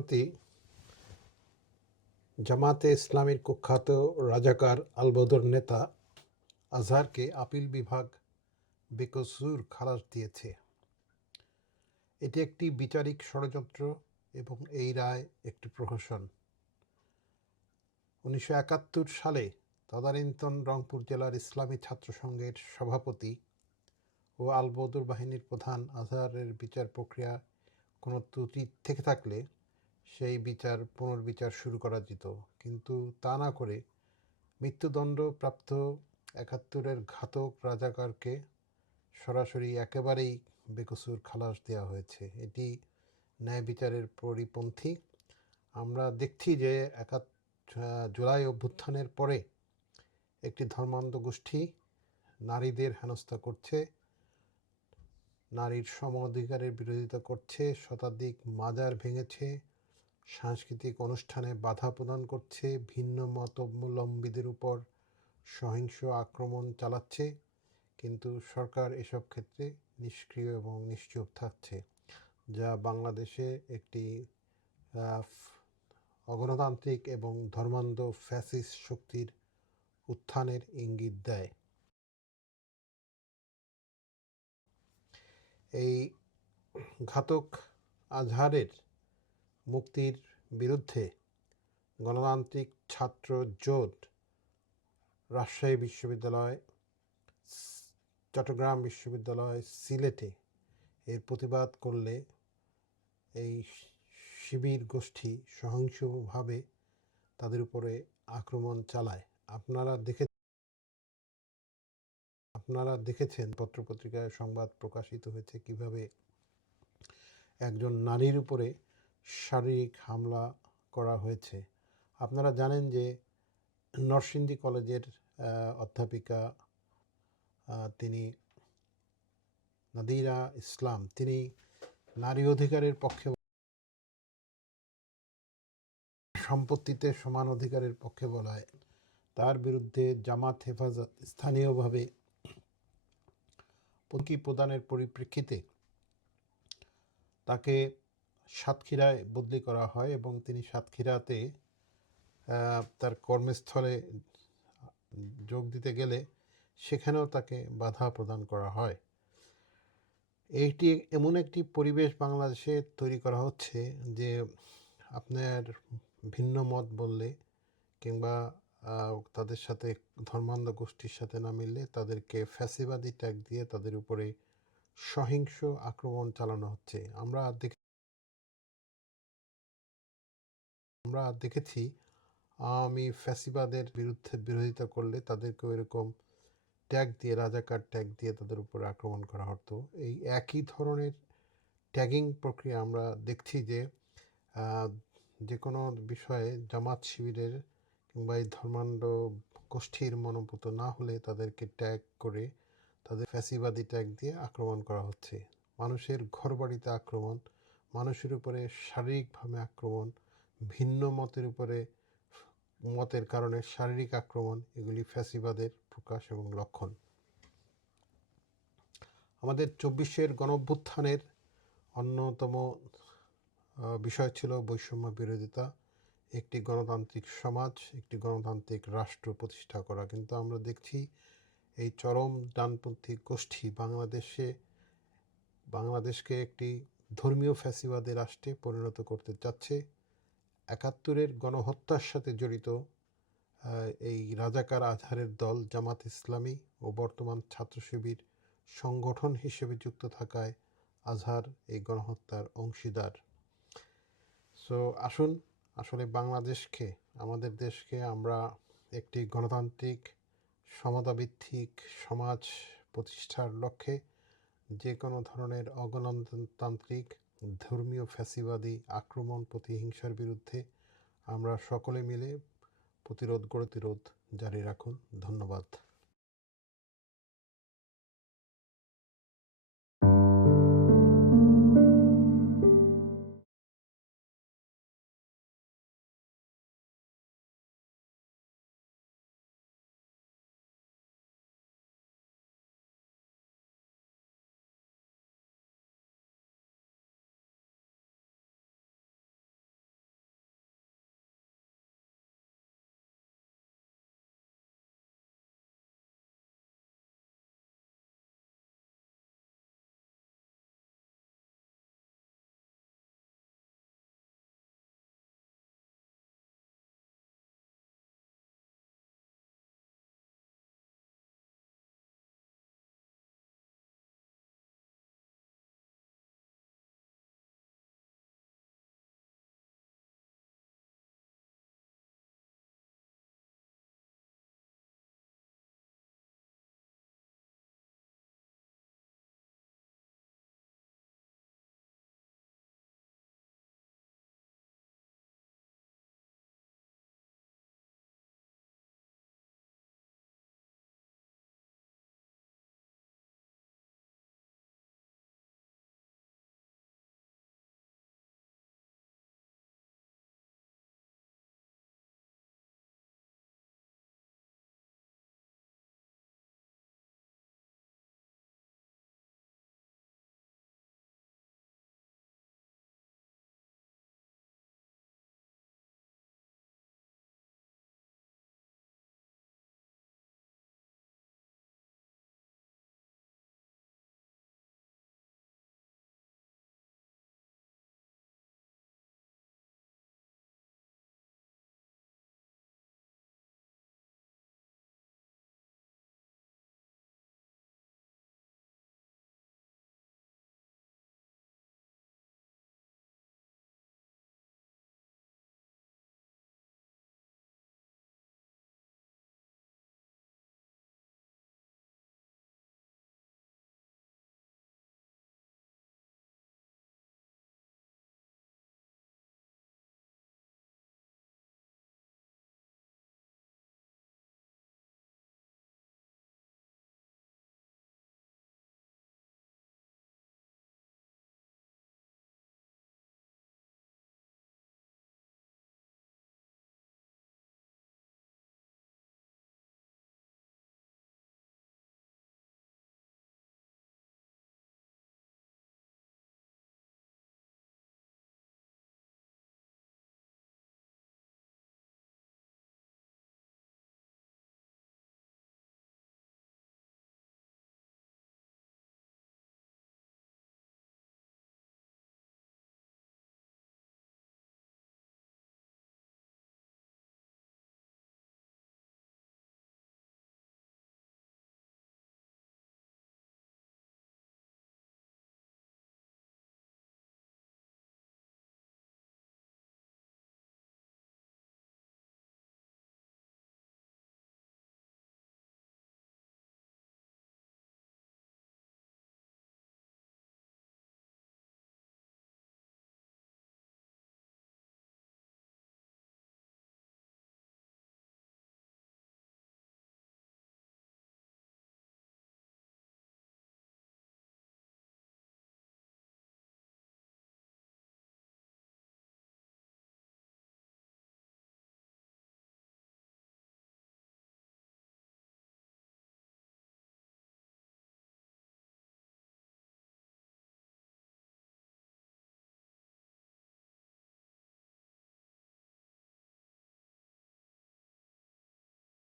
সম্প্রতি জামাতে ইসলামীর কুখ্যাত রাজাকার আলবদর নেতা আজহারকে আপিল বিভাগ বেকসুর খালাস দিয়েছে। এটি একটি বিচারিক ষড়যন্ত্র এবং এই রায় একটি প্রহসন। উনিশশো একাত্তর সালে তদানীন্তন রংপুর জেলার ইসলামী ছাত্র সংঘের সভাপতি ও আলবদর বাহিনীর প্রধান আজহারের বিচার প্রক্রিয়া কোনো ত্রুটি থেকে থাকলে সেই বিচার পুনর্বিচার শুরু করা যেত কিন্তু তা না করে মৃত্যুদণ্ডপ্রাপ্ত একাত্তরের ঘাতক রাজাকারকে সরাসরি একেবারেই বেকসুর খালাস দেওয়া হয়েছে। এটি ন্যায় বিচারের পরিপন্থী। আমরা দেখছি যে একাত জুলাই অভ্যুত্থানের পরে একটি ধর্মান্ধ গোষ্ঠী নারীদের হেনস্থা করছে, নারীর সম অধিকারের বিরোধিতা করছে, শতাধিক মাজার ভেঙেছে সাংস্কৃতিক অনুষ্ঠানে বাধা প্রদান করছে, ভিন্ন মতাবলম্বীদের উপর সহিংস আক্রমণ চালাচ্ছে, কিন্তু সরকার এসব ক্ষেত্রে নিষ্ক্রিয় এবং নিশ্চুপ থাকছে, যা বাংলাদেশে একটি অগণতান্ত্রিক এবং ধর্মান্ধ ফ্যাসিস শক্তির উত্থানের ইঙ্গিত দেয়। এই ঘাতক আজহারের মুক্তির বিরুদ্ধে গণতান্ত্রিক ছাত্র জোট রাজশাহী বিশ্ববিদ্যালয়, চট্টগ্রাম বিশ্ববিদ্যালয়, সিলেটে এর প্রতিবাদ করলে এই শিবির গোষ্ঠী সহিংসভাবে তাদের উপরে আক্রমণ চালায়। আপনারা দেখে আপনারা দেখেছেন পত্রপত্রিকায় সংবাদ প্রকাশিত হয়েছে কীভাবে একজন নারীর উপরে শারীরিক হামলা করা হয়েছে। আপনারা জানেন যে নরসিংদী কলেজের অধ্যাপিকা তিনি নাদিরা ইসলাম, তিনি নারী অধিকারের পক্ষে সম্পত্তিতে সমান অধিকারের পক্ষে বলায়। তার বিরুদ্ধে জামাত হেফাজত স্থানীয়ভাবে প্রদানের পরিপ্রেক্ষিতে তাকে সাতক্ষীরায় বদলি করা হয় এবং তিনি সাতক্ষীরাতে তার কর্মস্থলে যোগ দিতে গেলে সেখানেও তাকে বাধা প্রদান করা হয়। এইটি এমন একটি পরিবেশ বাংলাদেশে তৈরি করা হচ্ছে যে আপনার ভিন্ন মত বললে কিংবা তাদের সাথে ধর্মান্ধ গোষ্ঠীর সাথে না মিললে তাদেরকে ফ্যাসিবাদী ট্যাগ দিয়ে তাদের উপরে সহিংস আক্রমণ চালানো হচ্ছে। আমরা দেখে আমরা দেখেছি, আওয়ামী ফ্যাসিবাদের বিরুদ্ধে বিরোধিতা করলে তাদেরকে এরকম ট্যাগ দিয়ে, রাজাকার ট্যাগ দিয়ে তাদের উপরে আক্রমণ করা হতো। এই একই ধরনের ট্যাগিং প্রক্রিয়া আমরা দেখছি যে যে কোনো বিষয়ে জামাত শিবিরের কিংবা এই ধর্মাণ্ড গোষ্ঠীর মনোভূত না হলে তাদেরকে ট্যাগ করে তাদের ফ্যাসিবাদী ট্যাগ দিয়ে আক্রমণ করা হচ্ছে। মানুষের ঘরবাড়িতে আক্রমণ, মানুষের উপরে শারীরিকভাবে আক্রমণ ভিন্ন মতের উপরে, মতের কারণে শারীরিক আক্রমণ, এগুলি ফ্যাসিবাদের প্রকাশ এবং লক্ষণ। আমাদের চব্বিশের গণভ্যুত্থানের অন্যতম বিষয় ছিল বৈষম্য বিরোধিতা। একটি গণতান্ত্রিক সমাজ, একটি গণতান্ত্রিক রাষ্ট্র প্রতিষ্ঠা করা। কিন্তু আমরা দেখছি এই চরম ডানপন্থী গোষ্ঠী বাংলাদেশে, বাংলাদেশকে একটি ধর্মীয় ফ্যাসিবাদী রাষ্ট্রে পরিণত করতে চাচ্ছে। একাত্তরের গণহত্যার সাথে জড়িত এই রাজাকার আজহারের দল জামাত ইসলামী ও বর্তমান ছাত্র শিবির সংগঠন হিসেবে যুক্ত থাকায় আজহার এই গণহত্যার অংশীদার। সো আসুন, আসলে বাংলাদেশকে, আমাদের দেশকে আমরা একটি গণতান্ত্রিক সমতাভিত্তিক সমাজ প্রতিষ্ঠার লক্ষ্যে যে কোনো ধরনের অগণতান্ত্রিক ধর্মীয় ফ্যাসিবাদী আক্রমণ প্রতিহিংসার বিরুদ্ধে আমরা সকলে মিলে প্রতিরোধ গড়ে প্রতিরোধ জারি রাখুন। ধন্যবাদ।